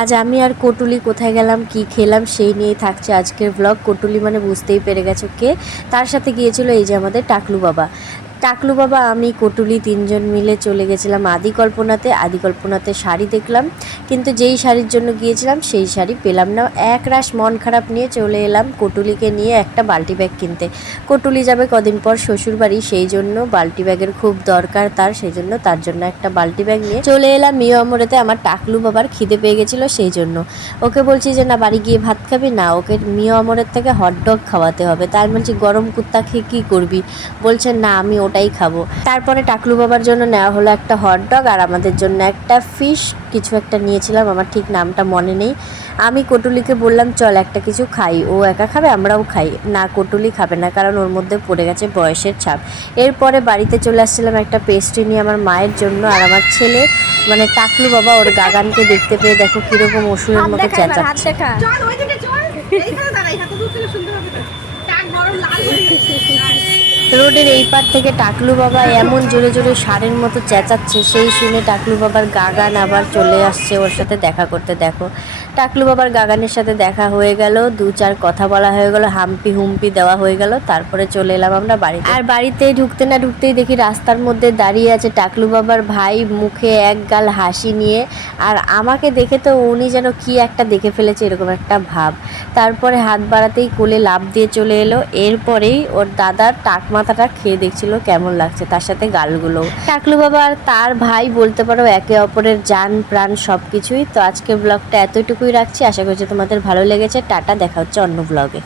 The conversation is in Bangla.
আজ আমি আর কটুলি কোথায় গেলাম কি খেলাম সেই নিয়েই থাকছে আজকের ব্লগ। কটুলি মানে বুঝতেই পেরে গেছো কে। তার সাথে গিয়েছিল এই যে আমাদের টাকলু বাবা। টাকলু বাবা, আমি, কটুলি তিনজন মিলে চলে গেছিলাম আদিকল্পনাতে। আদিকল্পনাতে শাড়ি দেখলাম, কিন্তু যেই শাড়ির জন্য গিয়েছিলাম সেই শাড়ি পেলাম না। এক রাশ মন খারাপ নিয়ে চলে এলাম কটুলিকে নিয়ে একটা বাল্টি ব্যাগ কিনতে। কটুলি যাবে কদিন পর শ্বশুরবাড়ি, সেই জন্য বাল্টি ব্যাগের খুব দরকার তার, সেই জন্য তার জন্য একটা বাল্টি ব্যাগ নিয়ে চলে এলাম মিও আমরেতে। আমার টাকলু বাবার খিদে পেয়ে গেছিলো, সেই জন্য ওকে বলছি যে না বাড়ি গিয়ে ভাত খাবি না, ওকে মিও আমরের থেকে হটডগ খাওয়াতে হবে। তাই আমি বলছি গরম কুত্তা খেয়ে কী করবি, বলছে না আমি ওটাই খাবো। তারপরে টাকলু বাবার জন্য নেওয়া হলো একটা হটডগ, আর আমাদের জন্য একটা ফিশ কিছু একটা নিয়েছিলাম, আমার ঠিক নামটা মনে নেই। আমি কটুলিকে বললাম চল একটা কিছু খাই, ও একা খাবে আমরাও খাই। না, কটুলি খাবে না, কারণ ওর মধ্যে পড়ে গেছে বয়সের ছাপ। এরপরে বাড়িতে চলে আসছিলাম একটা পেস্ট্রি নিয়ে আমার মায়ের জন্য। আর আমার ছেলে মানে টাকলু বাবা ওর গাগানকে দেখতে পেয়ে দেখো কিরকম অসুরের মতো চেঁচাচ্ছে। রোডের এই পার থেকে টাকলু বাবা এমন জোরে জোরে ষাঁড়ের মতো চেঁচাচ্ছে, সেই শুনে টাকলু বাবার গাগান আবার চলে আসছে ওর সাথে দেখা করতে। দেখো টাকলু বাবার গাগানের সাথে দেখা হয়ে গেল, দু চার কথা বলা হয়ে গেল, হাম্পি হুম্পি দেওয়া হয়ে গেল। তারপরে চলে এলাম আমরা বাড়িতে। আর বাড়িতে ঢুকতে না ঢুকতেই দেখি রাস্তার মধ্যে দাঁড়িয়ে আছে টাকলু বাবার ভাই, মুখে এক গাল হাসি নিয়ে। আর আমাকে দেখে তো উনি যেন কি একটা দেখে ফেলেছে এরকম একটা ভাব। তারপরে হাত বাড়াতেই কোলে লাফ দিয়ে চলে এলো। এরপরেই ওর দাদার টাক মাথাটা খেয়ে দেখছিল কেমন লাগছে, তার সাথে গালগুলো। টাকলু বাবা আর তার ভাই বলতে পারো একে অপরের জান প্রাণ সব কিছুই। তো আজকের ব্লগটা এতটুকুই রাখছি, আশা করছি তোমাদের ভালো লেগেছে। টাটা, দেখা হচ্ছে অন্য ব্লগে।